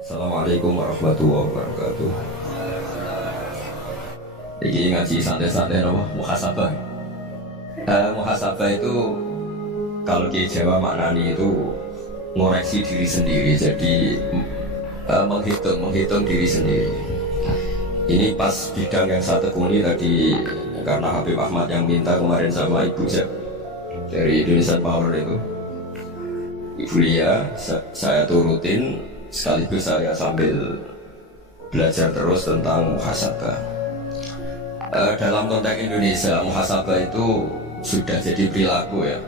Assalamualaikum warahmatullahi wabarakatuh. Ini ngaji santai-santai nama muhasabah. Muhasabah itu kalau di Jawa maknanya itu ngoreksi diri sendiri. Jadi menghitung diri sendiri. Ini pas bidang yang saya tekuni tadi, karena Habib Ahmad yang minta kemarin sama Ibu dari Indonesia Power itu. Ibu Lia, saya turutin sekaligus saya sambil belajar terus tentang muhasabah. Dalam konteks Indonesia, muhasabah itu sudah jadi perilaku ya.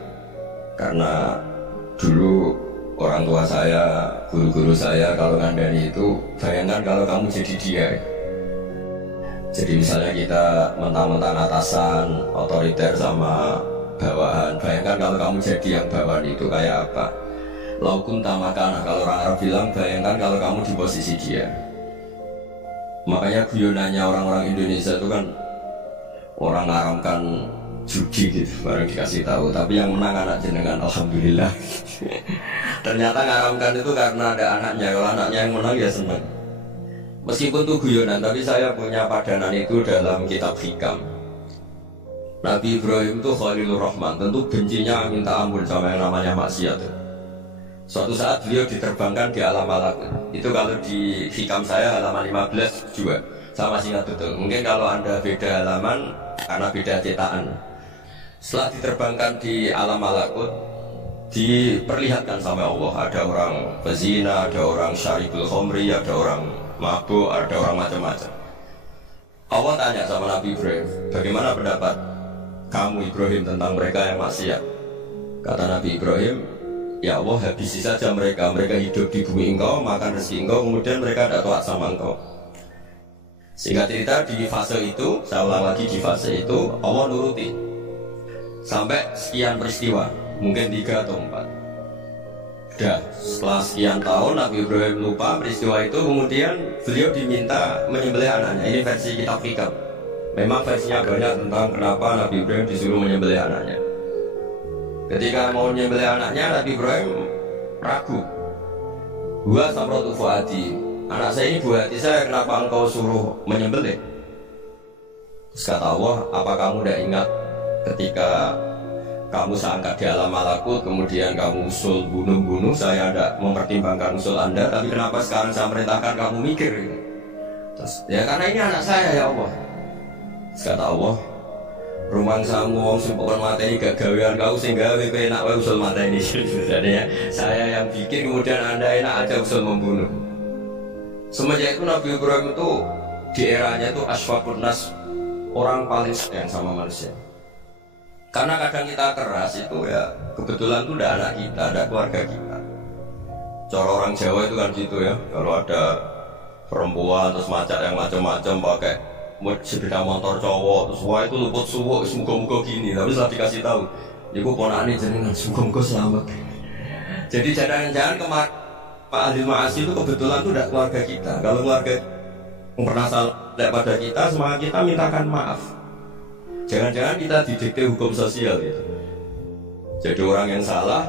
Karena dulu orang tua saya, guru-guru saya kalau ngandani itu, bayangkan kalau kamu jadi dia. Jadi misalnya kita mentang-mentang atasan, otoriter sama bawahan, bayangkan kalau kamu jadi yang bawahan itu kayak apa. Laukum tamakana, kalau orang Arab bilang, bayangkan kalau kamu di posisi dia. Makanya guyonannya orang-orang Indonesia itu kan orang ngaramkan judi gitu, baru dikasih tahu. Tapi yang menang anak jenengan, alhamdulillah. Ternyata ngaramkan itu karena ada anaknya. Kalau anaknya yang menang ya senang. Meskipun itu guyonan, tapi saya punya padanan itu dalam kitab hikam. Nabi Ibrahim itu Khalilur Rahman, tentu bencinya minta ampun sama yang namanya maksiat. Suatu saat beliau diterbangkan di alam malakut. Itu kalau di hikam saya halaman 15 juga. Saya masih ingat betul. Mungkin kalau Anda beda halaman karena beda cetakan. Setelah diterbangkan di alam malakut, diperlihatkan sama Allah, ada orang pezina, ada orang syaribul khomri, ada orang mabuk, ada orang macam-macam. Allah tanya sama Nabi Ibrahim, bagaimana pendapat kamu Ibrahim tentang mereka yang maksiat? Kata Nabi Ibrahim, ya Allah, habisi saja mereka. Mereka hidup di bumi engkau, makan rezeki engkau, kemudian mereka tidak taat sama engkau. Singkat cerita, di fase itu, saya ulang lagi, di fase itu Allah nuruti sampai sekian peristiwa, mungkin 3 atau 4. Sudah, setelah sekian tahun Nabi Ibrahim lupa peristiwa itu, kemudian beliau diminta menyembelih anaknya. Ini versi kitab hikam. Memang versinya banyak tentang kenapa Nabi Ibrahim disuruh menyembelih anaknya. Ketika mau menyembelih anaknya, Nabi Ibrahim ragu. Gua samratu fuadi, anak saya ini buah hati saya, kenapa engkau suruh menyembelih? Terus kata Allah, apa kamu tidak ingat ketika kamu saya angkat di alam malakut, kemudian kamu usul bunuh-bunuh, saya tidak mempertimbangkan usul Anda, tapi kenapa sekarang saya merintahkan kamu mikir? Terus, ya karena ini anak saya ya Allah. Terus kata Allah, rumang samu wong sumpah mateni gak gawean kau sehingga WP enak wae usul mateni. Jadi ya, saya yang bikin kemudian Anda enak aja usul membunuh. Semenjak itu Nabi Ibrahim itu di eranya itu asfaqun nas, orang paling sayang sama manusia. Karena kadang kita keras itu ya kebetulan itu udah anak kita, ada keluarga kita. Cara orang Jawa itu kan gitu ya, kalau ada perempuan terus macak yang macam-macam pakai sepeda motor cowok, terus wah itu luput suwuk, semoga-moga gini. Tapi setelah dikasih tahu, ibu ponakane jenengan, semoga-moga selamat. Jadi jangan-jangan Pak Adil Ma'asi itu kebetulan itu tidak keluarga kita. Kalau keluarga yang pernah salah pada kita, semangat kita mintakan maaf. Jangan-jangan kita didikte hukum sosial gitu. Jadi orang yang salah,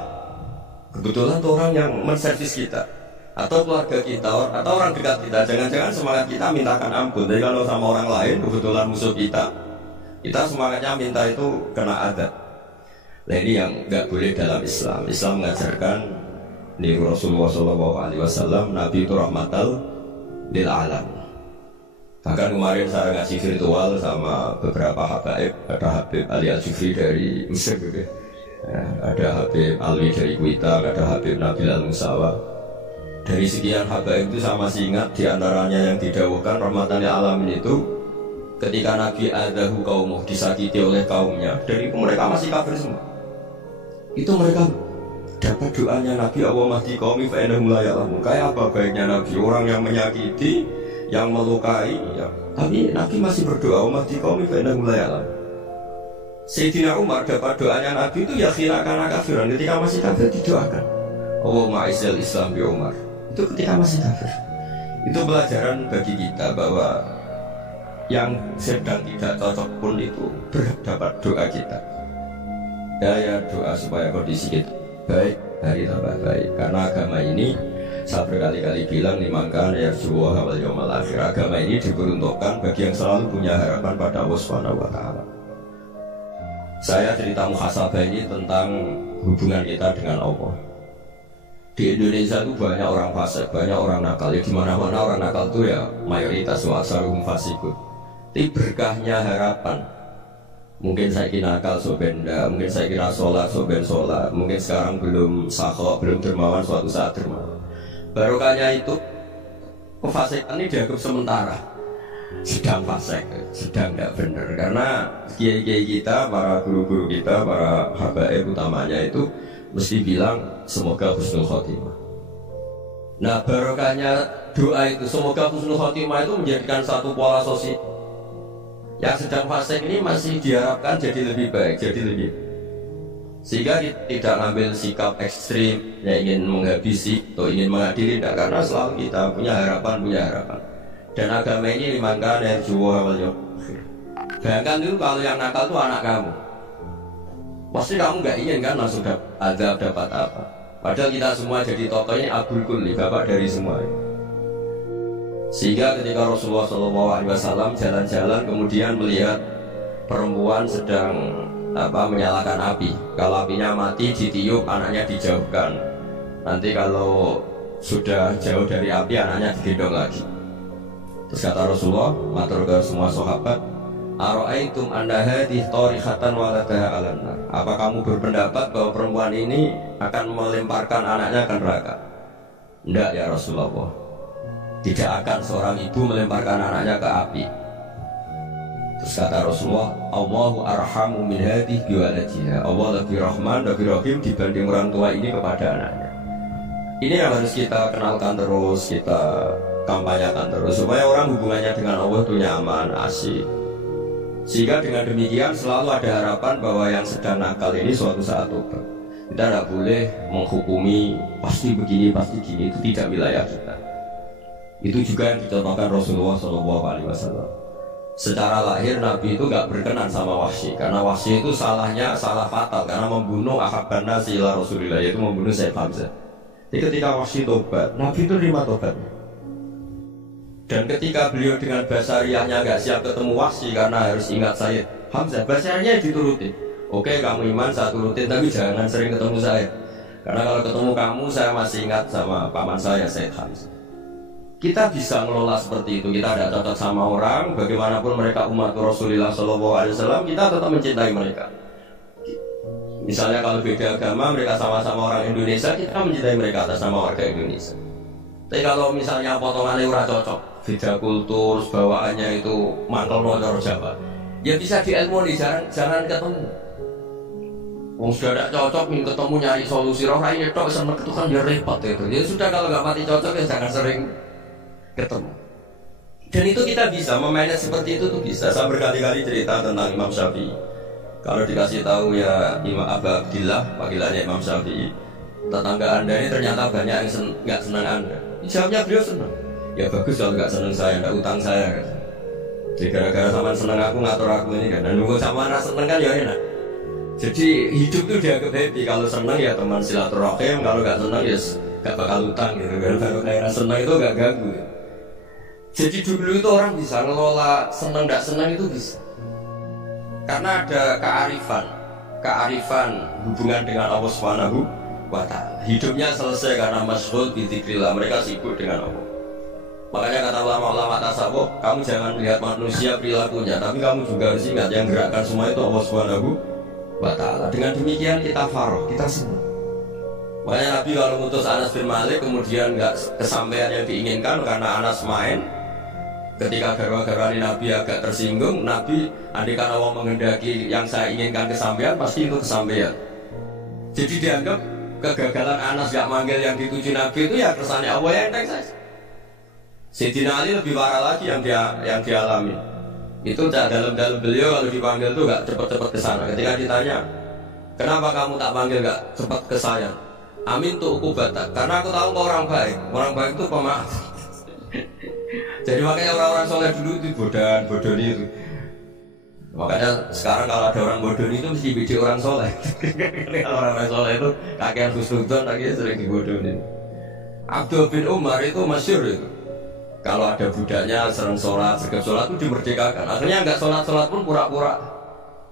kebetulan itu orang yang menservis kita, atau keluarga kita, atau orang dekat kita. Jangan-jangan semangat kita mintakan ampun. Jadi kalau sama orang lain, kebetulan musuh kita semangatnya minta itu kena adat. Nah ini yang nggak boleh dalam Islam. Islam mengajarkan di Rasulullah SAW, Nabi itu rahmatal lil alam. Bahkan kemarin saya ngaji virtual sama beberapa habaib. Ada Habib Ali Al-Jufri dari Mesir gitu. Ada Habib Alwi dari Kuita, ada Habib Nabil Al-Musawa. Dari sekian habaib itu saya masih ingat diantaranya yang didawuhkan rahmatan lil alamin itu ketika Nabi adahu kaumuh, disakiti oleh kaumnya, dari itu mereka masih kafir semua. Itu mereka dapat doanya Nabi, Allah mahdi qaumi fa innahum la ya'lamun. Kayak apa baiknya Nabi, orang yang menyakiti, yang melukai ya. Tapi Nabi masih berdoa, Allah mahdi qaumi fa innahum la ya'lamun. Sayyidina Umar dapat doanya Nabi itu ya khilakana kafiran, ketika masih kafir didoakan Allahumma izzil Islam bi Umar. Itu ketika masih kafir. Itu pelajaran bagi kita bahwa yang sedang tidak cocok pun itu berhak dapat doa kita. Ya doa supaya kondisi kita baik, hari tambah baik. Karena agama ini Saya berkali-kali bilang limankan yarjuwa wal yawmal akhir. Agama ini diperuntukkan bagi yang selalu punya harapan pada Allah Subhanahu wa taala. Saya cerita muhasabah ini tentang hubungan kita dengan Allah. Di Indonesia itu banyak orang fasik, banyak orang nakal. Ya di mana-mana orang nakal itu ya mayoritas wasarum fasikun. Tapi berkahnya harapan. Mungkin saya kira nakal sobenda, mungkin saya kira sholat soben sholat, mungkin sekarang belum sakho, belum dermawan, suatu saat dermawan. Barokahnya itu kefasikan ini dianggap sementara, sedang fasik, sedang tidak benar. Karena kiai-kiai kita, para guru-guru kita, para habaib utamanya itu mesti bilang semoga husnul khotimah. Nah barokahnya doa itu semoga husnul khotimah itu menjadikan satu pola sosial. Yang sedang fasik ini masih diharapkan jadi lebih baik, jadi lebih sehingga tidak ngambil sikap ekstrim yang ingin menghabisi atau ingin mengadili, tidak, karena selalu kita punya harapan. Dan agama ini limankan dari juwa wal yawmal akhir. Bayangkan dulu kalau yang nakal itu anak kamu, pasti kamu nggak ingin kan langsung dapat apa. Padahal kita semua jadi tokoh ini abul kulli, bapak dari semua. Sehingga ketika Rasulullah SAW jalan-jalan kemudian melihat perempuan sedang menyalakan api. Kalau apinya mati ditiup, anaknya dijauhkan. Nanti kalau sudah jauh dari api, anaknya digendong lagi. Terus kata Rasulullah, matur ke semua sahabat, ara'aitum anna hadhihi tarikhatan waladaha 'alan nar. Apa kamu berpendapat bahwa perempuan ini akan melemparkan anaknya ke neraka? Tidak ya Rasulullah. Tidak akan seorang ibu melemparkan anaknya ke api. Terus kata Rasulullah, Allahu arhamu min hadhihi biwaladiha. Allah lebih rahman, lebih rahim dibanding orang tua ini kepada anaknya. Ini yang harus kita kenalkan terus, kita kampanyakan terus, supaya orang hubungannya dengan Allah itu nyaman, asik. Sehingga dengan demikian selalu ada harapan bahwa yang sedang nakal ini suatu saat tobat. Kita tidak boleh menghukumi pasti begini, pasti gini, itu tidak wilayah kita. Itu juga yang dicontohkan Rasulullah SAW. Secara lahir Nabi itu gak berkenan sama Wahsy, karena Wahsy itu salahnya salah fatal, karena membunuh ahabban nasi ila Rasulillah, yaitu membunuh Sayyid Hamzah. Jadi ketika Wahsy tobat, Nabi itu terima tobatnya. Dan ketika beliau dengan basariahnya gak siap ketemu Wahsy karena harus ingat Sayyid Hamzah, basariahnya diturutin. Oke, kamu iman saya turutin, tapi jangan sering ketemu saya, karena kalau ketemu kamu saya masih ingat sama paman saya Sayyid Hamzah. Kita bisa ngelola seperti itu. Kita tidak cocok sama orang, bagaimanapun mereka umat Rasulullah SAW, kita tetap mencintai mereka. Misalnya kalau beda agama, mereka sama-sama orang Indonesia, kita mencintai mereka atas nama warga Indonesia. Tapi kalau misalnya potongannya ura cocok, beda kultur, bawaannya itu mangkel motor Jawa, ya bisa diilmoni, jangan ketemu. Wong sudah tidak cocok, ingin ketemu nyari solusi. Roh ini tok seneng itu kan dia repot itu. Ya sudah, kalau nggak mati cocok ya jangan sering ketemu. Dan itu kita bisa memanage seperti itu tuh bisa. Saya berkali-kali cerita tentang Imam Syafi'i. Kalau dikasih tahu ya Imam Abu Abdillah, panggilannya Imam Syafi'i, tetangga anda ini ternyata banyak yang nggak senang anda. Jawabnya beliau senang. Ya bagus kalau nggak senang saya, nggak utang saya kan. Jadi gara-gara sama senang aku ngatur aku ini kan. Dan nunggu sama anak senang kan ya enak. Jadi hidup tuh dianggap happy. Kalau senang ya teman silaturahim, kalau nggak senang ya nggak bakal utang gitu. Kalau kayak senang itu nggak ganggu. Jadi dulu itu orang bisa ngelola senang tidak senang itu bisa, karena ada kearifan hubungan dengan Allah Subhanahu wa Ta'ala. Hidupnya selesai karena masyhur bidzikrillah, mereka sibuk dengan Allah. Makanya kata ulama-ulama tasawuf, kamu jangan melihat manusia perilakunya, tapi kamu juga harus ingat yang gerakkan semua itu Allah Subhanahu wa Ta'ala. Dengan demikian kita faroh, kita senang. Makanya Nabi kalau ngutus Anas bin Malik kemudian nggak kesampaian yang diinginkan karena Anas main. Ketika garwa-garwani Nabi agak tersinggung, Nabi andaikan Allah menghendaki yang saya inginkan kesampaian, pasti itu kesampaian. Jadi dianggap kegagalan Anas gak manggil yang dituju Nabi itu ya kesannya Allah yang enteng saja. Sayyidina Ali lebih parah lagi yang dialami. Itu dalam beliau kalau dipanggil itu gak cepat-cepat ke sana. Ketika ditanya, kenapa kamu tak panggil gak cepat ke saya? Amin tuh ukubatak, karena aku tahu kau orang baik. Orang baik itu pemaaf. Jadi makanya orang-orang soleh dulu itu bodoh itu. Makanya sekarang kalau ada orang bodoh itu mesti bidik orang soleh. Kalau orang soleh itu kakean husnudzon lagi sering dibodohin. Abdullah bin Umar itu masyhur itu. Kalau ada budaknya sering sholat, sergap sholat itu dimerdekakan. Akhirnya nggak sholat pun pura-pura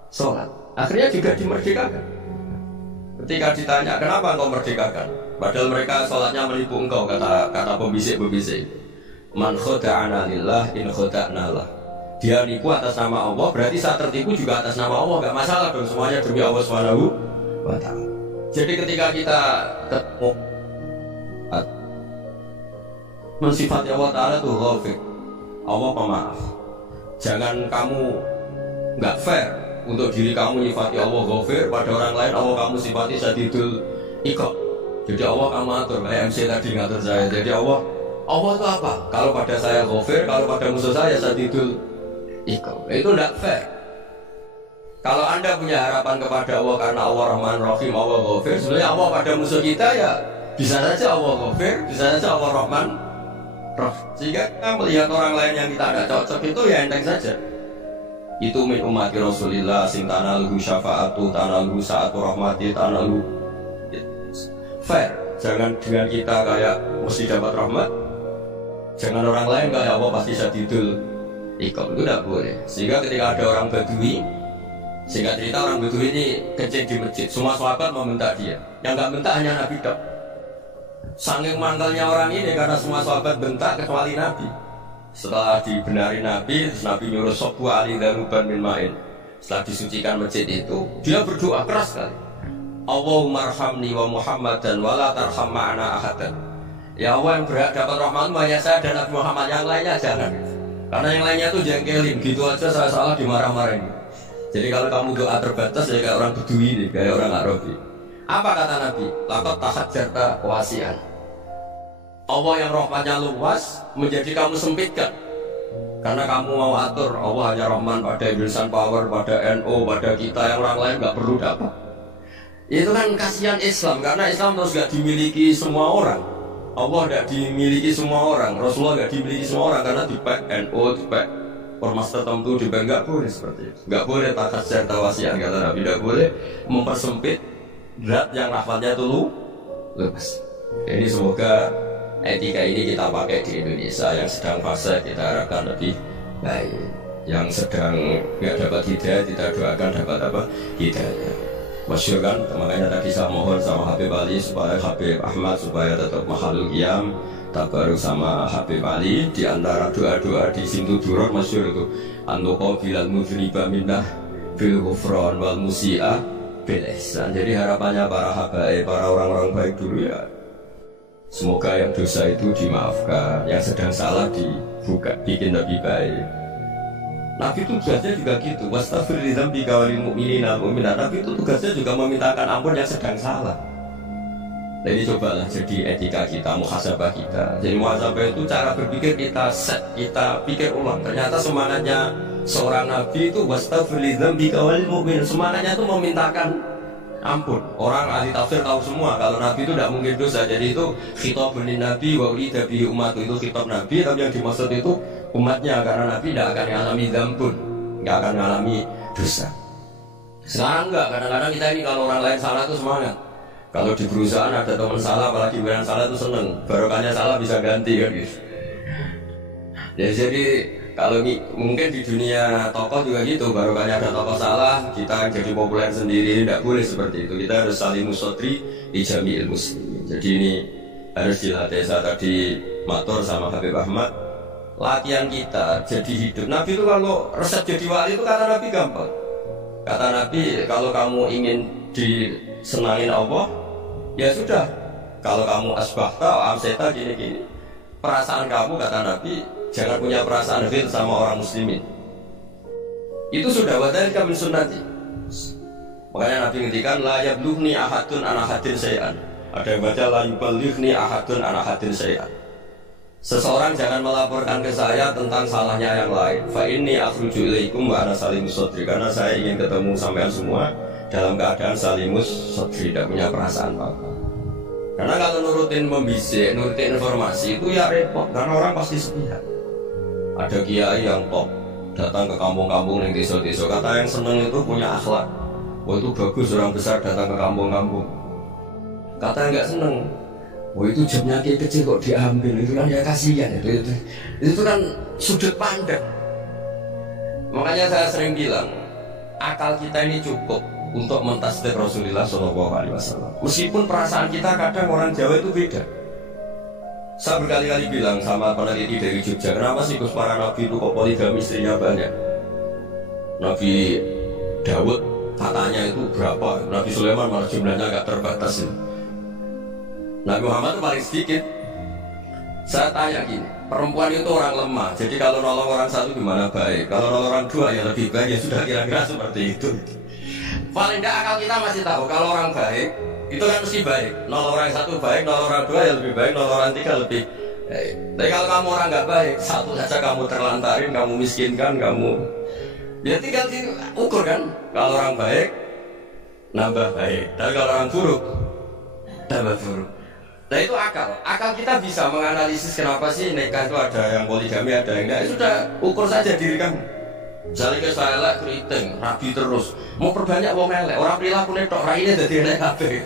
sholat. Akhirnya juga dimerdekakan. Ketika ditanya kenapa engkau merdekakan, padahal mereka sholatnya menipu engkau, kata pembisik-pembisik. Man khoda'ana lillah in khoda'na lah. Dia nipu atas nama Allah, berarti saat tertipu juga atas nama Allah, nggak masalah dong, semuanya demi Allah Subhanahu wa ta'ala. Jadi ketika kita mensifati Allah Ta'ala itu Ghafir, Allah pemaaf. Jangan kamu nggak fair untuk diri kamu nyifati Allah Ghafir, pada orang lain Allah kamu sifati Syadidul Iqab. Jadi Allah kamu atur, kayak MC tadi ngatur saya. Jadi Allah itu apa? Kalau pada saya Ghafir, kalau pada musuh saya Syadidul Iqab. Itu tidak fair. Kalau Anda punya harapan kepada Allah karena Allah Rahman Rahim, Allah Ghafir, sebenarnya Allah pada musuh kita ya bisa saja Allah Ghafir, bisa saja Allah Rahman Rahim. Sehingga kita melihat orang lain yang kita tidak cocok itu ya enteng saja. Itu min ummati Rasulillah sing tanaluhu syafa'atu, tanaluhu sa'atu rahmati, tanaluhu fair. Jangan dengan kita kayak mesti dapat rahmat, jangan orang lain kayak Allah pasti Syadidul Iqab. Itu tidak boleh. Sehingga ketika ada orang Badui, sehingga cerita orang Badui ini kencing di masjid, semua sahabat mau minta dia, yang nggak minta hanya Nabi dok. Saking mangkalnya orang ini karena semua sahabat bentak kecuali Nabi. Setelah dibenari Nabi, terus Nabi nyuruh sobu ali danuban min ma'in. Setelah disucikan masjid itu, dia berdoa keras sekali. Allahumma arhamni wa Muhammadan wa la tarham ma'ana ahadan. Ya Allah, yang berhak dapat rahmatmu hanya saya dan Nabi Muhammad, yang lainnya jangan. Karena yang lainnya itu jengkelin, gitu aja saya salah dimarah-marahin. Jadi kalau kamu doa terbatas ya kayak orang Bedui ini, kayak orang Arabi. Apa kata Nabi? Laqad tahajjarta wasi'an. Allah yang rahmatnya luas menjadi kamu sempitkan karena kamu mau atur. Allah hanya Rahman pada Indonesian Power, pada NU, pada kita, yang orang lain nggak perlu dapat. Itu kan kasihan Islam, karena Islam terus nggak dimiliki semua orang. Allah nggak dimiliki semua orang, Rasulullah nggak dimiliki semua orang, karena di pack NU, di pack ormas tertentu, di pack nggak boleh seperti itu. Nggak boleh takat serta wasiat, kata Nabi, nggak boleh mempersempit zat yang rahmatnya itu luas. Ini semoga etika ini kita pakai di Indonesia. Yang sedang fase kita harapkan lebih baik, yang sedang nggak dapat hidayah kita doakan dapat apa? Hidayah. Masyur kan, makanya tadi saya mohon sama Habib Ali supaya Habib Ahmad supaya tetap mahalul qiyam tabaruk sama Habib Ali. Di antara doa-doa di Sintu Duror masyur itu antuqa bilal mudhriba minnah bil ghufran wal musi'ah bil ihsan. Jadi harapannya para habaib, para orang-orang baik dulu ya, semoga yang dosa itu dimaafkan, yang sedang salah dibuka, bikin lebih baik. Nabi itu tugasnya juga gitu. Wastaghfir li dzambika walil mu'minina wal mu'minat. Nabi itu tugasnya juga memintakan ampun yang sedang salah. Nah ini cobalah jadi etika kita, muhasabah kita. Jadi muhasabah itu cara berpikir kita set, kita pikir ulang. Ternyata semangatnya seorang Nabi itu wastaghfir li dzambika walil mu'minat. Semangatnya itu memintakan ampun. Orang ahli tafsir tahu semua kalau Nabi itu tidak mungkin dosa. Jadi itu khitabun Nabi wa urida bihi umat, itu khitab Nabi, tapi yang dimaksud itu umatnya, karena Nabi tidak akan mengalami dzambun, nggak akan mengalami dosa. Sekarang enggak, kadang-kadang kita ini kalau orang lain salah itu semangat. Kalau di perusahaan ada teman salah, apalagi yang salah itu seneng, barokahnya salah bisa ganti kan gitu. Ya, jadi kalau mungkin di dunia tokoh juga gitu, barokahnya ada tokoh salah, kita jadi populer sendiri, tidak boleh seperti itu. Kita harus saling musodri di jami'il muslimin. Jadi ini harus dilatih. Saya tadi matur sama Habib Ahmad, latihan kita jadi hidup. Nabi itu kalau resep jadi wali itu kata Nabi gampang. Kata Nabi, kalau kamu ingin disenangin Allah, ya sudah. Kalau kamu asbahta, amseta gini-gini, perasaan kamu, kata Nabi, jangan punya perasaan ghil sama orang muslimin. Itu sudah wadhalika min sunnati. Makanya Nabi ngendikan la yablughni ahadun an ahadin syai'an. Ada yang baca la yuballighni ahadun an ahadin syai'an. Seseorang jangan melaporkan ke saya tentang salahnya yang lain. Fa inni akhruju ilaikum wa ana salimus sadri. Karena saya ingin ketemu sampean semua dalam keadaan salimus sadri, tidak punya perasaan apa-apa. Karena kalau nurutin membisik, nurutin informasi itu ya repot, karena orang pasti sepihak. Ada kiai yang top datang ke kampung-kampung yang desa-desa, kata yang seneng itu punya akhlak. Wah itu bagus orang besar datang ke kampung-kampung. Kata yang nggak seneng, Oh itu jamnya kayak kecil kok diambil, itu kan ya kasihan itu kan sudut pandang. Makanya saya sering bilang akal kita ini cukup untuk mentasdih Rasulullah SAW. Meskipun perasaan kita kadang orang Jawa itu beda. Saya berkali-kali bilang sama peneliti dari Jogja, kenapa sih Gus para nabi itu kok poligami istrinya banyak? Nabi Dawud katanya itu berapa? Nabi Sulaiman malah jumlahnya agak terbatas itu. Nabi Muhammad itu paling sedikit. Saya tanya gini, perempuan itu orang lemah, jadi kalau nolong orang satu gimana baik, kalau nolong orang dua ya lebih baik, ya sudah kira-kira seperti itu. Paling tidak akal kita masih tahu kalau orang baik itu kan mesti baik, nolong orang satu baik, nolong orang dua ya lebih baik, nolong orang tiga lebih baik. Tapi kalau kamu orang nggak baik, satu saja kamu terlantarin, kamu miskinkan, kamu ya tinggal diukur kan. Kalau orang baik nambah baik, tapi kalau orang buruk tambah buruk. Nah itu akal kita bisa menganalisis kenapa sih nikah itu ada yang poligami, ada yang enggak. Sudah ukur saja diri kamu. Misalnya ke saya elek keriting, rabi terus, mau perbanyak wong elek, orang perilaku netok raine dadi elek kabeh.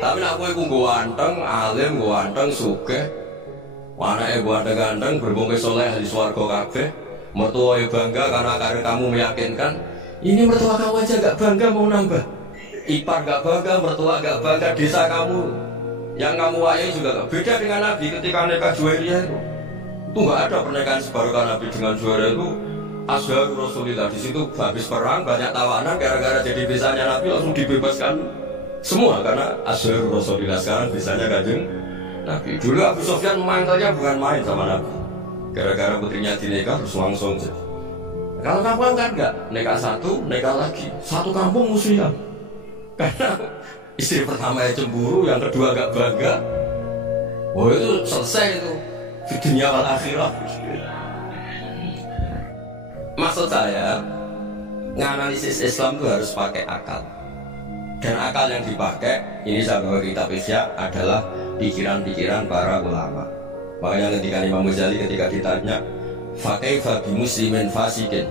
Tapi nak kowe ku nggo anteng, alim, nggo anteng, sugih. Anake nggo anteng ganteng, berbongke soleh di swarga kabeh. Mertua bangga karena kamu meyakinkan. Ini mertua kamu aja gak bangga mau nambah. Ipar gak bangga, mertua gak bangga, desa kamu yang kamu wayai juga gak beda dengan Nabi ketika nikah Juwairiyah itu gak ada pernikahan sebarukan Nabi dengan Juwairiyah itu Azhar Rasulullah. Di situ habis perang banyak tawanan, gara-gara jadi besanya Nabi langsung dibebaskan semua karena Azhar Rasulullah. Sekarang besanya Kanjeng Nabi. Dulu Abu Sufyan manggilnya bukan main sama Nabi, gara-gara putrinya dinikah terus langsung jadi. Kalau kamu kan enggak, nikah satu, nikah lagi, satu kampung musuhnya. Karena istri pertama ya cemburu, yang kedua agak bangga. Oh itu selesai itu di dunia wal akhirah. Maksud saya nganalisis Islam itu harus pakai akal. Dan akal yang dipakai, ini saya bawa kitab Ihya, adalah pikiran-pikiran para ulama. Makanya ketika Imam Ghazali ketika ditanya fakaifa bi muslimin fasikin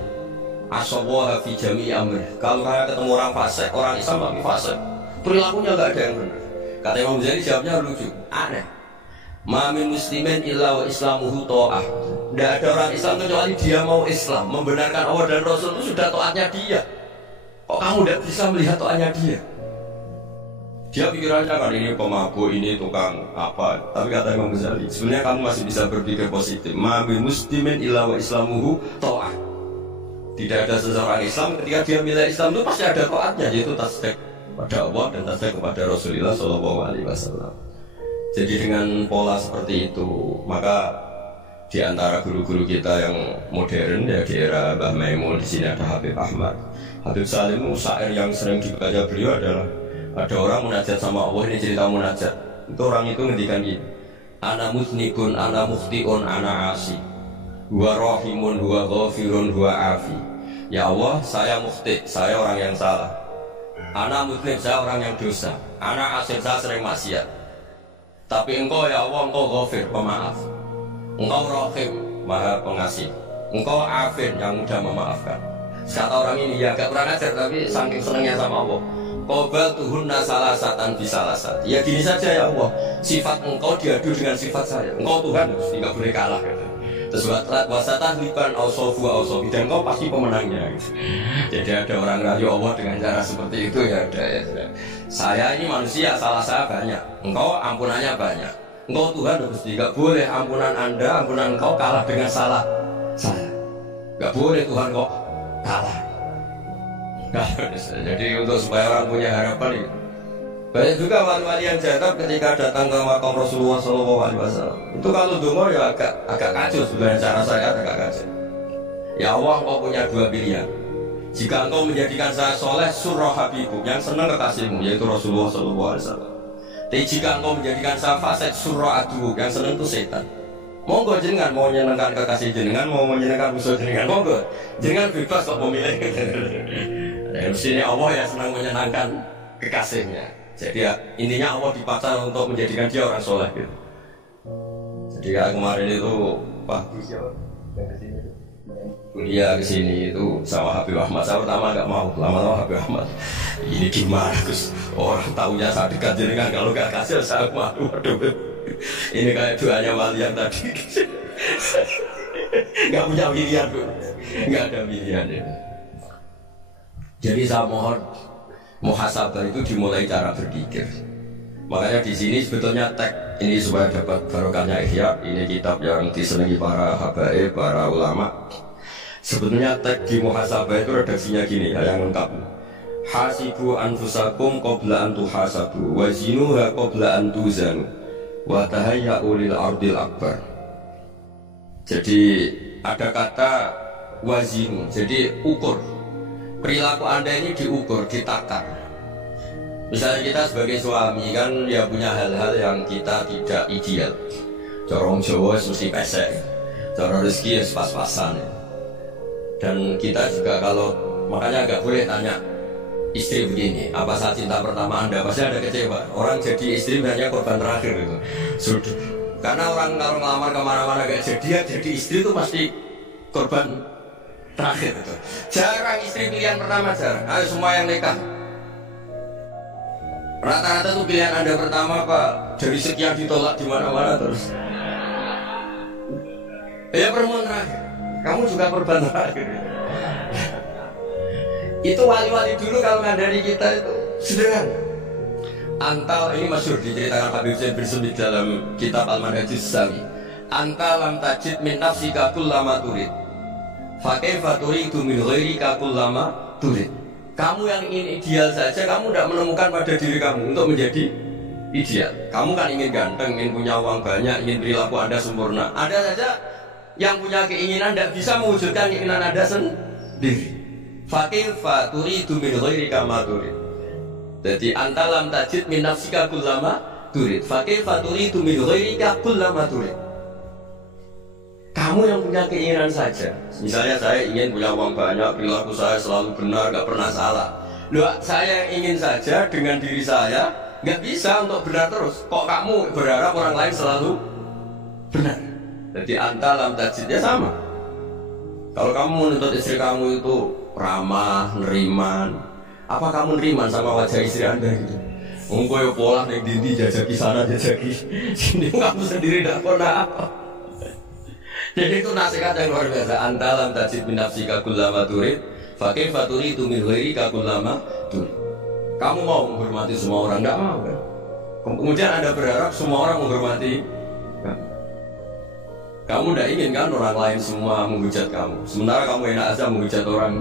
asawaha fi jami'i amri, kalau kalian ketemu orang fasik, orang Islam tapi fasik, perilakunya nggak ada yang benar. Kata Imam Ghazali jawabnya lucu, aneh. Ma min muslimin illa wa islamuhu ta'ah. Tidak ada orang Islam kecuali dia mau Islam, membenarkan Allah dan Rasul itu sudah taatnya dia. Kok kamu tidak bisa melihat taatnya dia? Dia pikirannya kan ini pemabuk, ini tukang apa. Tapi kata Imam Ghazali, sebenarnya kamu masih bisa berpikir positif. Ma min muslimin illa wa islamuhu ta'ah. Tidak ada seseorang Islam ketika dia milih Islam itu pasti ada taatnya, yaitu tasdik pada Allah dan tasdik kepada Rasulullah SAW. Jadi dengan pola seperti itu, maka di antara guru-guru kita yang modern ya di era Mbah Maimun, di sini ada Habib Ahmad, Habib Salim, syair yang sering dibaca beliau adalah ada orang munajat sama Allah. Ini cerita munajat. Itu orang itu ngendikan gini, ana musnikun, ana mukhtiun, ana asi, huwa rahimun, huwa ghafirun, huwa afi. Ya Allah, saya mukhti, saya orang yang salah. Ana muslim, saya orang yang dosa. Ana asin, saya sering maksiat. Tapi engkau ya Allah, engkau ghafir, pemaaf. Engkau rahim, maha pengasih. Engkau afin, yang mudah memaafkan. Kata orang ini ya agak kurang ajar, tapi saking senangnya sama Allah. Qobal tuhunna salasatan bisalasat. Ya gini saja ya Allah, sifat engkau diadu dengan sifat saya. Engkau Tuhan, tidak boleh kalah. Terus wasatah liban ausofu ausofi, dan engkau pasti pemenangnya. Jadi ada orang rayu Allah dengan cara seperti itu ya ada ya. Saya ini manusia, salah saya banyak. Engkau ampunannya banyak. Engkau Tuhan mesti gak boleh ampunan Anda, ampunan engkau kalah dengan salah saya. Gak boleh Tuhan kok kalah. Jadi untuk supaya orang punya harapan itu. Banyak juga wali-wali yang jadab ketika datang ke makam Rasulullah SAW. Itu kalau dongo ya agak kacau sebenarnya, cara saya agak kacau. Ya Allah, engkau punya dua pilihan. Jika engkau menjadikan saya soleh, surah habibu, yang senang kekasihmu, yaitu Rasulullah SAW. Tapi jika engkau menjadikan saya fasik, surah adu, yang senang itu setan. Monggo jenengan mau menyenangkan kekasih jenengan, mau menyenangkan musuh jenengan, monggo jenengan bebas kok memilih. Dan mestinya Allah ya senang menyenangkan kekasihnya. Jadi ya, intinya Allah dipaksa untuk menjadikan dia orang soleh gitu. Jadi kayak kemarin itu Pak kuliah ke sini itu sama Habib Ahmad. Saya pertama nggak mau, lama-lama Habib Ahmad. Ini gimana Gus? Orang tahunya saya dekat jenengan, kalau nggak kasih saya malu. Waduh, ini kayak doanya wali yang tadi. Nggak punya pilihan, Bu. Nggak ada pilihan ya. Jadi saya mohon muhasabah itu dimulai cara berpikir. Makanya di sini sebetulnya teks ini supaya dapat barokahnya Ihya. Ini kitab yang disenangi para habaib, para ulama. Sebetulnya teks di muhasabah itu redaksinya gini ya, yang lengkap. Hasibu anfusakum qabla an tuhasabu wa zinuha qabla an tuzanu wa tahayya'u lil ardil akbar. Jadi ada kata wazinu, jadi ukur. Perilaku Anda ini diukur, ditakar. Misalnya kita sebagai suami kan ya punya hal-hal yang kita tidak ideal. Corong Jawa mesti pesek, cara rezeki ya pas-pasan. Dan kita juga kalau makanya agak boleh tanya istri begini, apa saat cinta pertama Anda? Pasti ada kecewa. Orang jadi istri hanya korban terakhir itu. Sudah. Karena orang kalau ngelamar kemana-mana gak jadi istri itu pasti korban terakhir itu. Jarang istri pilihan pertama, jarang. Ayo semua yang nikah. Rata-rata tuh pilihan Anda pertama Pak, dari sekian ditolak di mana-mana terus. Ya perempuan terakhir. Kamu juga korban terakhir. Itu wali-wali dulu kalau ngandani kita itu sederhana. Antal ini masyhur diceritakan Habib Zain bin Sumit dalam kitab Al-Manhajus Sawi. Anta lam tajid min nafsika kullama turid. Fa kaifa turidu min ghairika kullama turid. Kamu yang ingin ideal saja kamu tidak menemukan pada diri kamu untuk menjadi ideal. Kamu kan ingin ganteng, ingin punya uang banyak, ingin perilaku Anda sempurna. Ada saja yang punya keinginan tidak bisa mewujudkan keinginan Anda sendiri. Fakir faturi itu min ghairika ma turid. Jadi antalam tajid min nafsika kullama turid. Fakir faturi itu min ghairika kullama turid. Kamu yang punya keinginan saja. Misalnya saya ingin punya uang banyak, perilaku saya selalu benar, gak pernah salah. Loh, saya yang ingin saja dengan diri saya gak bisa untuk benar terus. Kok kamu berharap orang lain selalu benar? Jadi antalam tajidnya sama. Kalau kamu menuntut istri kamu itu ramah, neriman, apa kamu neriman sama wajah istri Anda gitu? Engkau ya pola nek dindi jajaki sana jajaki sini, kamu sendiri tidak pernah apa. Jadi itu nasihat yang luar biasa. Antalam tajid min nafsika kullama turid, fa kaifa turidu min ghairika kullama turid. Kamu mau menghormati semua orang? Enggak mau kan? Kemudian Anda berharap semua orang menghormati kamu tidak ingin kan orang lain semua menghujat kamu. Sementara kamu enak aja menghujat orang.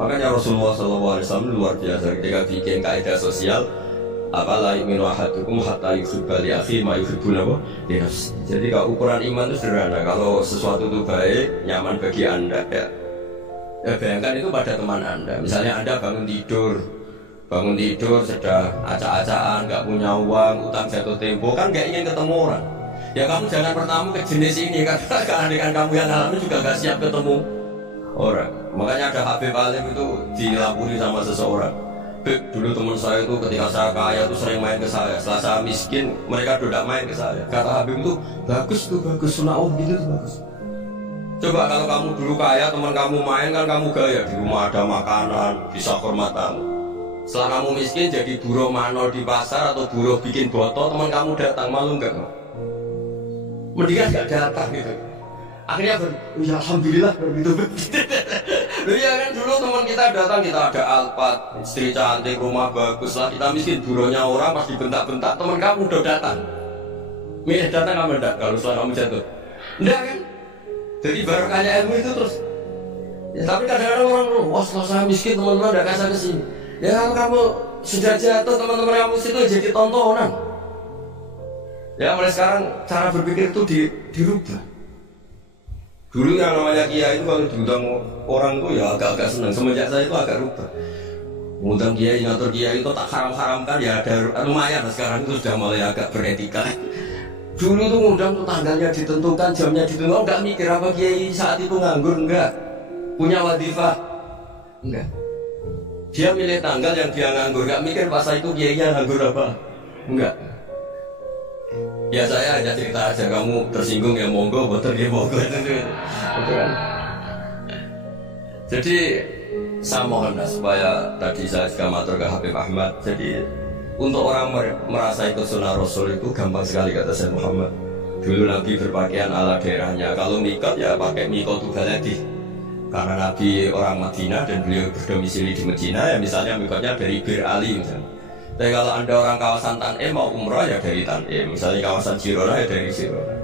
Makanya Rasulullah SAW luar biasa ketika bikin kaidah sosial. Apalah yu'minu ahadukum hatta yuhibba li akhihi ma yuhibbu lahu li nafsihi. Jadi kalau ukuran iman itu sederhana. Kalau sesuatu itu baik, nyaman bagi Anda ya bayangkan itu pada teman Anda. Misalnya Anda bangun tidur sudah acak-acakan, nggak punya uang, utang jatuh tempo, kan nggak ingin ketemu orang. Ya kamu jangan pertama ke jenis ini, karena keanekan kamu yang alami juga nggak siap ketemu orang. Makanya ada Habib Alim itu dilapuri sama seseorang. Beb, dulu teman saya itu ketika saya kaya itu sering main ke saya. Setelah saya miskin, mereka tidak main ke saya. Kata Habib itu, bagus sunah gitu tuh bagus. Coba kalau kamu dulu kaya, teman kamu main kan kamu gaya. Di rumah ada makanan, bisa hormat kamu. Setelah kamu miskin jadi buruh manol di pasar atau buruh bikin botol, teman kamu datang, malu enggak? Mendingan nggak datang gitu. Akhirnya ya alhamdulillah begitu. Loh ya kan dulu teman kita datang, kita ada Alphard, istri cantik, rumah bagus lah. Kita miskin, buruhnya orang pas dibentak-bentak, teman kamu udah datang. Milih datang kamu enggak kalau setelah kamu jatuh? Enggak kan? Jadi barokahnya ilmu itu terus. Ya, tapi kadang-kadang orang wah setelah saya miskin teman-teman udah kasih kesini. Ya kalau kamu sudah jatuh teman-teman kamu situ jadi tontonan. Ya mulai sekarang cara berpikir itu dirubah. Dulu yang namanya kiai itu kalau diundang orang itu ya agak-agak senang. Semenjak saya itu agak rubah. Mengundang kiai, ngatur kiai itu tak haram-haramkan ya ada lumayan. Sekarang itu sudah mulai agak beretika. Dulu tuh ngundang tuh tanggalnya ditentukan, jamnya ditentukan. Enggak mikir apa kiai saat itu nganggur, enggak. Punya wadifah, enggak. Dia milih tanggal yang dia nganggur, enggak mikir pas itu kiainya nganggur apa, enggak. Ya saya hanya cerita aja, kamu tersinggung ya monggo, boter ya monggo itu kan. Jadi saya mohon supaya tadi saya juga matur ke Habib Ahmad. Jadi untuk orang merasa ikut sunnah Rasul itu gampang sekali kata Syekh Muhammad. Dulu Nabi berpakaian ala daerahnya. Kalau mikot ya pakai mikotu baladi. Karena Nabi orang Madinah dan beliau berdomisili di Madinah, ya misalnya mikotnya dari Bir Ali misalnya. Tapi kalau anda orang kawasan Tanim mau umrah ya dari Tanim. Misalnya kawasan Jirona ya dari Jirona.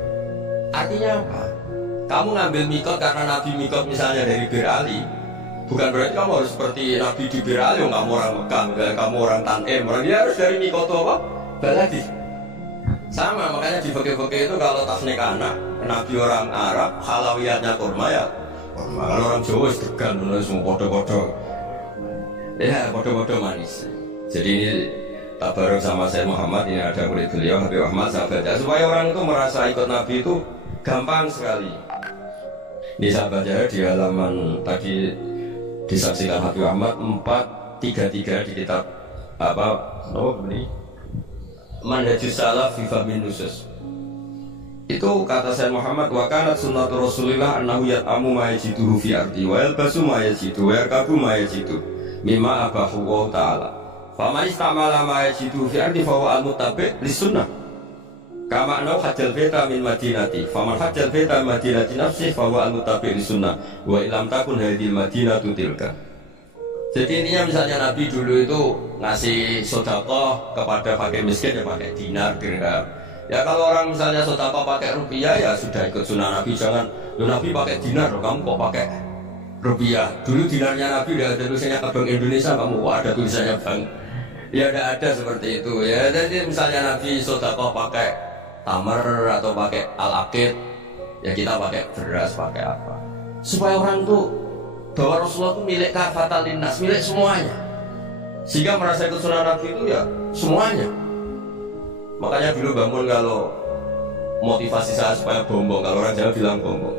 Artinya apa? Kamu ngambil mikot karena Nabi mikot misalnya dari Bir Ali, bukan berarti kamu harus seperti Nabi di Bir Ali. Kamu orang Mekah, kamu orang Tanim, dia harus dari mikot apa? Baladi. Sama, makanya di fikih-fikih itu kalau tasnik anak, Nabi orang Arab, halawiyatnya kurma ya kurma. Kalau orang Jawa sedegan, semua podo-podo. Ya, podo-podo manis. Jadi ini tabaruk sama Syekh Muhammad, ini ada murid beliau, Habib Ahmad, sahabat ya. Supaya orang itu merasa ikut Nabi itu gampang sekali. Ini sahabat ya, di halaman tadi disaksikan Habib Ahmad 433 di kitab apa? Oh, ini Manhajus Salaf fi Fahmin Nusus. Itu kata Syekh Muhammad, wa kanat sunnatu Rasulillah annahu yat'amu ma yajiduhu fi ardi wa yalbasu ma yajidu wa yarkabu ma yajidu mimma abahu wa ta'ala. Faman istamala ma yajiduhu fi ardi fa huwa al-muttabi' lis-sunnah. Kama annahu hajjal baita min madinati. Faman hajjal baita min madinati nafsihi fa huwa al-muttabi' lis-sunnah. Wa illam takun hadhil madinatu tilka. Jadi intinya misalnya Nabi dulu itu ngasih sedekah kepada fakir miskin ya pakai dinar, dirham. Ya kalau orang misalnya sedekah pakai rupiah ya sudah ikut sunnah Nabi. Jangan, Nabi pakai dinar, kamu kok pakai rupiah. Dulu dinarnya Nabi udah ada tulisannya ke Bank Indonesia, kamu kok ada tulisannya Bank. Ya tidak ada seperti itu ya. Jadi misalnya Nabi sedekah pakai tamar atau pakai al-aqid, ya kita pakai beras, pakai apa. Supaya orang tuh bahwa Rasulullah itu milik kafatal linnas, milik semuanya. Sehingga merasa ikut sunnah Nabi itu ya semuanya. Makanya dulu bangun kalau motivasi saya supaya bombong, kalau orang Jawa bilang bombong.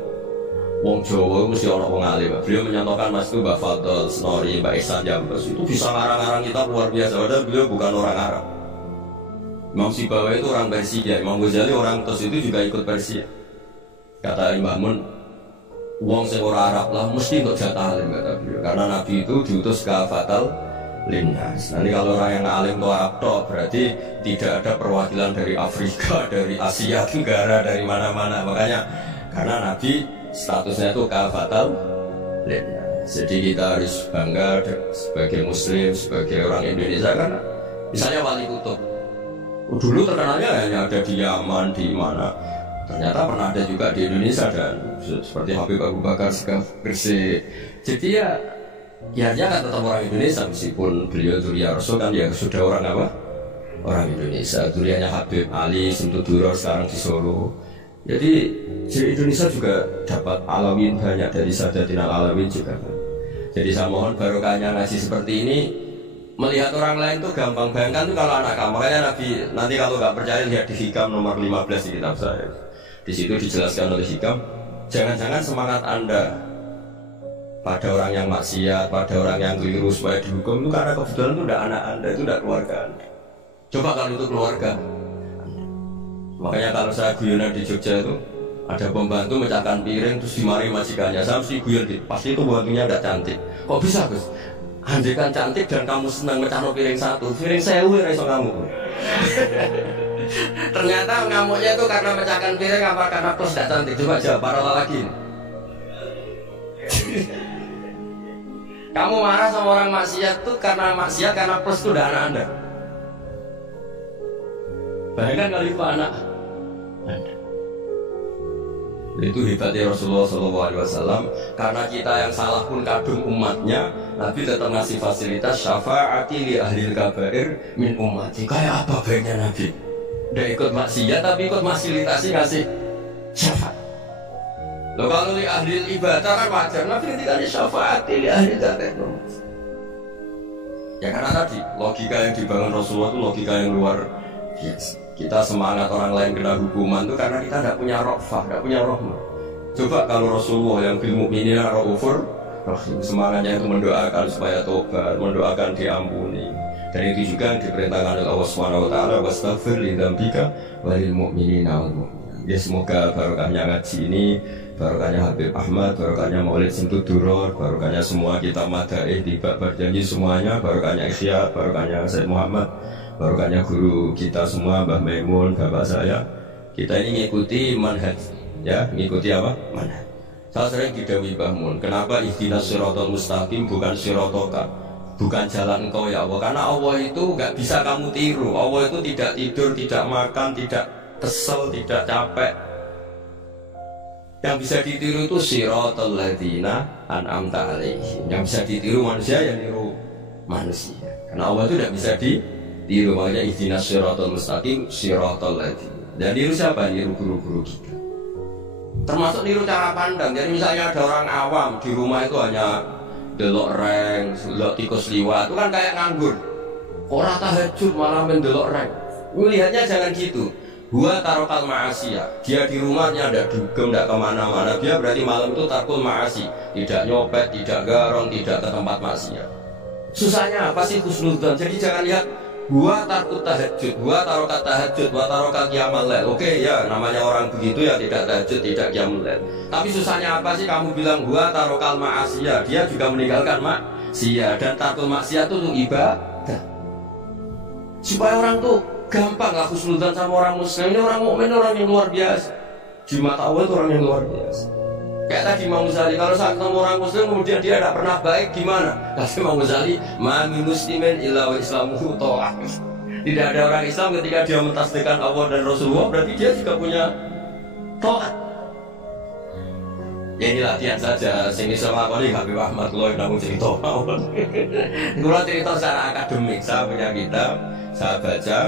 Wong Jawa mesti orang wong alim. Beliau menyontohkan Mas itu Mbak Fadl, Snori, Mbak Ihsan Jambes itu bisa ngarang-ngarang kitab luar biasa. Padahal beliau bukan orang Arab. Imam Sibawa itu orang Persia, Imam Ghazali orang Tos itu juga ikut Persia. Kata Imam Mun, wong sing ora Arab lah mesti untuk jatah alim kata beliau. Karena Nabi itu diutus ke fatal linnas. Nanti kalau orang yang alim itu Arab toh berarti tidak ada perwakilan dari Afrika, dari Asia Tenggara, dari mana-mana. Makanya karena Nabi statusnya itu ke fatal linnas. Jadi kita harus bangga sebagai Muslim, sebagai orang Indonesia kan. Misalnya Wali Kutub, dulu terkenalnya hanya ada di Yaman, di mana. Ternyata pernah ada juga di Indonesia dan seperti Habib Abu Bakar Segaf Gresik. Jadi ya dia kan tetap orang Indonesia meskipun beliau Dzurriyyah Rasul kan ya sudah orang apa? Orang Indonesia. Dzurriyyahnya Habib Ali Simtuduror sekarang di Solo. Jadi Indonesia juga dapat alawin banyak dari Sadatina alawin juga. Jadi saya mohon barokahnya ngaji seperti ini. Melihat orang lain tuh gampang, bayangkan tuh kalau anak kamu. Makanya Nabi nanti kalau nggak percaya lihat di Hikam nomor 15 di kitab saya. Di situ dijelaskan oleh Hikam, jangan-jangan semangat Anda pada orang yang maksiat, pada orang yang keliru supaya dihukum itu karena kebetulan itu udah anak Anda, itu udah keluarga Anda. Coba kalau itu keluarga. Makanya kalau saya guyonan di Jogja itu ada pembantu mecahkan piring terus dimarahi majikannya. Saya mesti guyon gitu, pasti itu pembantunya udah cantik. Kok bisa Gus? Andekan cantik dan kamu senang mecahno piring satu, piring 1000 iso kamu. Ternyata ngamuknya itu karena mecahkan piring apa karena plus tidak cantik. Coba jawab para lelaki. Kamu marah sama orang maksiat tuh karena maksiat karena plus itu udah anak Anda. Bayangkan kalau itu anak Anda. Itu hebatnya Rasulullah SAW. Karena kita yang salah pun kadung umatnya, Nabi tetap ngasih fasilitas syafaati li ahlil kabair min ummati. Kayak apa baiknya Nabi? Udah ikut maksiat tapi ikut fasilitasi ngasih syafaat. Loh kalau li ahlil ibadah kan wajar. Nabi ketika ini syafaati li ahlil kabair. Ya karena tadi logika yang dibangun Rasulullah itu logika yang luar biasa. Kita semangat orang lain kena hukuman itu karena kita tidak punya rofah, tidak punya rahmah. Coba kalau Rasulullah yang bil mu'minina raufur rahim, semangatnya itu mendoakan supaya tobat, mendoakan diampuni. Dan itu juga yang diperintahkan oleh Allah Subhanahu wa taala, wastaghfir li dzambika walil mu'minina wal mu'minat. Ya semoga barokahnya ngaji ini, barokahnya Habib Ahmad, barokahnya Maulid Sentuh Duror, barokahnya semua kita madaih tiba berjanji semuanya, barokahnya Ikhya, barokahnya Said Muhammad, barokahnya guru kita semua, Mbah Maimun, bapak saya. Kita ini ngikuti manhaj, ya, ngikuti apa? Manhaj. Saya sering didhawuhi Mbah Mun, kenapa ihdinas siratal mustaqim bukan siratoka, bukan jalan engkau ya Allah? Karena Allah itu nggak bisa kamu tiru. Allah itu tidak tidur, tidak makan, tidak kesel, tidak capek. Yang bisa ditiru itu siratal ladzina an'amta alaihim. Yang bisa ditiru manusia yang niru manusia. Karena Allah itu tidak bisa ditiru. Makanya ihdinas siratal mustaqim siratal ladzina. Dan niru siapa? Niru guru-guru kita. Termasuk niru cara pandang. Jadi misalnya ada orang awam di rumah itu hanya delok reng, delok tikus liwat, itu kan kayak nganggur. Orang tahajud malah mendelok reng. Lihatnya jangan gitu. Gua tarokal ma'asiyah. Dia di rumahnya ada dugem, tidak kemana-mana. Dia berarti malam itu tarkul ma'asi. Tidak nyopet, tidak garong, tidak ke tempat maksiat. Susahnya apa sih husnudzon? Jadi jangan lihat gua tarkul tahajud, gua tarokat tahajud, gua tarokat qiyamul lail. Oke ya, namanya orang begitu ya tidak tahajud, tidak qiyamul lail. Tapi susahnya apa sih kamu bilang gua tarokal ma'asiyah? Dia juga meninggalkan maksiat, dan tarkul maksiat itu untuk ibadah. Supaya orang tuh gampang lah husnudzon sama orang muslim. Ini orang mukmin, orang yang luar biasa. Di mata Allah itu orang yang luar biasa. Kayak tadi Imam Ghazali, kalau saat ketemu orang muslim kemudian dia tidak pernah baik, gimana? Kata Imam Ghazali, ma min muslimin illa wa islamuhu ta'ah. Tidak ada orang Islam ketika dia mentasbihkan Allah dan Rasulullah, berarti dia juga punya taat. Ya ini latihan saja. Sing iso nglakoni Habib Ahmad kula namung cerita. Kula cerita secara akademik, saya punya kitab, saya baca.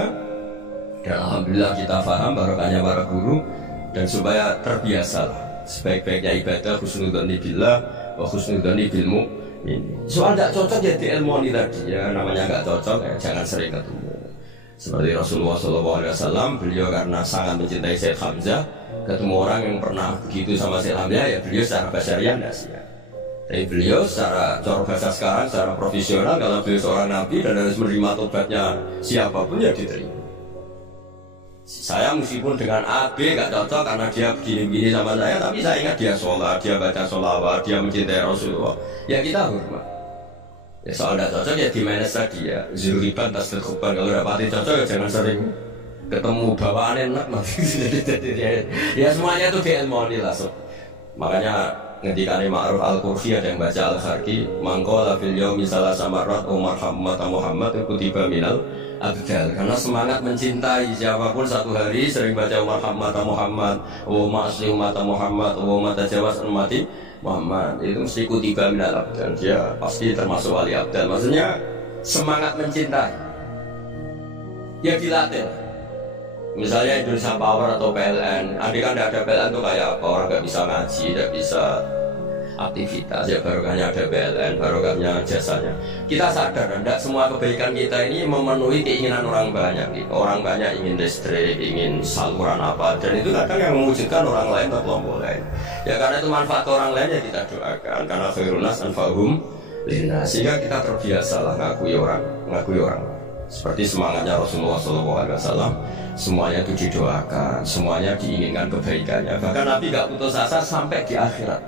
Dan alhamdulillah kita paham barokahnya para guru, dan supaya terbiasa lah sebaik-baiknya ibadah husnudzoni billah wa husnudzoni bil mu'min. Soal tidak cocok ya diilmoni tadi ya, namanya nggak cocok ya jangan sering ketemu. Seperti Rasulullah SAW, beliau karena sangat mencintai Sayyid Hamzah, ketemu orang yang pernah begitu sama Sayyid Hamzah ya beliau secara basyariah tidak siap. Tapi beliau secara cara bahasa sekarang, secara profesional, kalau beliau seorang nabi dan harus menerima tobatnya siapapun ya diterima. Saya meskipun dengan A, B gak cocok karena dia begini-begini sama saya, tapi saya ingat dia sholat, dia baca sholawat, dia mencintai Rasulullah. Ya kita hormat. Ya soal gak cocok ya dimanage tadi ya. Zuriban tas terkuban, kalau dapati cocok ya jangan sering ketemu bawaan enak. Ya semuanya itu diilmoni lah. Makanya ngendikane Ma'ruf Al-Qurfi ada yang baca Al-Kharki, mangkola fil yaumi salasa marrat Umar Muhammad kutiba minal abdal. Karena semangat mencintai siapapun satu hari sering baca Umar Muhammad, Umar asli umat Muhammad, Umar tajawaz ummati Muhammad, itu mesti kutiba minal abdal. Dia pasti termasuk wali abdal. Maksudnya semangat mencintai ya dilatih. Misalnya Indonesia Power atau PLN, andai kan tidak ada PLN itu kayak apa? Orang nggak bisa ngaji, tidak bisa aktivitas. Ya barokahnya ada PLN, barokahnya jasanya. Kita sadar, tidak semua kebaikan kita ini memenuhi keinginan orang banyak. Orang banyak ingin listrik, ingin saluran apa, dan itu kadang yang mewujudkan orang lain atau kelompok lain. Ya karena itu manfaat orang lain ya kita doakan. Karena khairun nas anfa'uhum linnas. Sehingga kita terbiasa lah ngakui orang. Seperti semangatnya Rasulullah SAW, semuanya itu didoakan, semuanya diinginkan kebaikannya. Bahkan Nabi gak putus asa sampai di akhirat.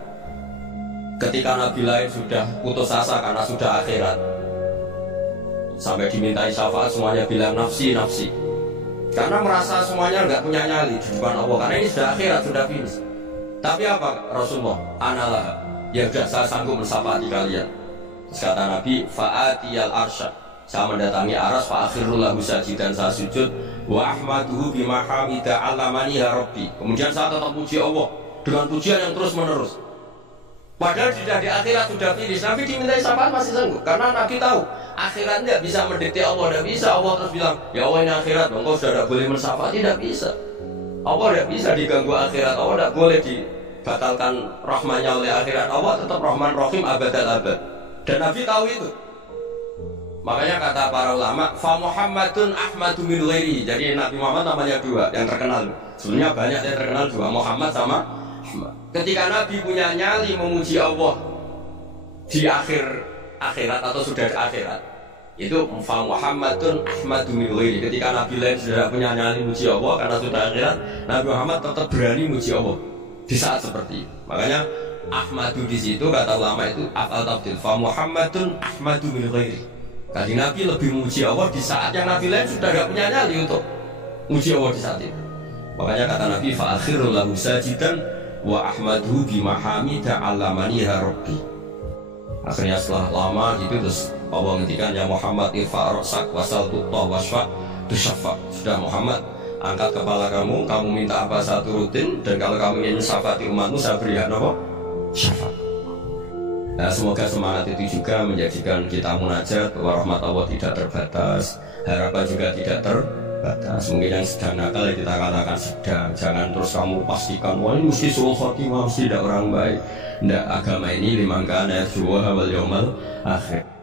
Ketika Nabi lain sudah putus asa karena sudah akhirat, sampai dimintai syafaat semuanya bilang nafsi, nafsi. Karena merasa semuanya gak punya nyali di depan Allah. Karena ini sudah akhirat, sudah finish. Tapi apa Rasulullah? Analah, ya sudah saya sanggup mensafaati kalian. Terus kata Nabi, fa'atiyal arsyad, saya mendatangi aras fa'akhirul lahu sajidan, saya sujud wa ahmaduhu bima hamida alamani ya rabbi. Kemudian saya tetap puji Allah dengan pujian yang terus menerus. Padahal sudah di akhirat sudah finish. Nabi dimintai syafaat masih sanggup. Karena Nabi tahu akhirat tidak bisa mendikte Allah, tidak bisa. Allah terus bilang, ya Allah ini akhirat, engkau sudah tidak boleh mensyafaat, tidak bisa. Allah tidak bisa diganggu akhirat. Allah tidak boleh dibatalkan rahmanya oleh akhirat. Allah tetap Rahman Rahim abadal abad. Dan Nabi tahu itu. Makanya kata para ulama, fa Muhammadun Ahmadu min ghairihi. Jadi Nabi Muhammad namanya dua yang terkenal. Sebenarnya banyak yang terkenal dua, Muhammad sama Ahmad. Ketika Nabi punya nyali memuji Allah di akhirat atau sudah di akhirat, Itu fa Muhammadun ahmadu min ghairi. Ketika Nabi lain sudah punya nyali muji Allah karena sudah akhirat, Nabi Muhammad tetap berani muji Allah di saat seperti itu. Makanya ahmadu di situ kata ulama itu afal tafdil. Fa Muhammadun ahmadu min ghairi. Jadi Nabi lebih memuji Allah di saat yang Nabi lain sudah tidak punya nyali untuk muji Allah di saat itu. Makanya kata Nabi fa akhirul lahu sajidan wa ahmaduhu bimahamidah alamaniha rabbi. Akhirnya setelah lama gitu terus Allah ngendikan ya Muhammad irfa' ra'sak wasal tu'ta wasfa' tusyafa'. Sudah Muhammad, angkat kepala kamu, kamu minta apa saya turutin, dan kalau kamu ingin syafaati umatmu saya berikan apa? Syafaat. Nah, semoga semangat itu juga menjadikan kita munajat bahwa rahmat Allah tidak terbatas, harapan juga tidak terbatas. Mungkin yang sedang nakal ya kita katakan sedang, jangan terus kamu pastikan wah ini mesti suul khotimah, mesti tidak orang baik. Nggak, agama ini limangkan ayat wal yaumal akhir.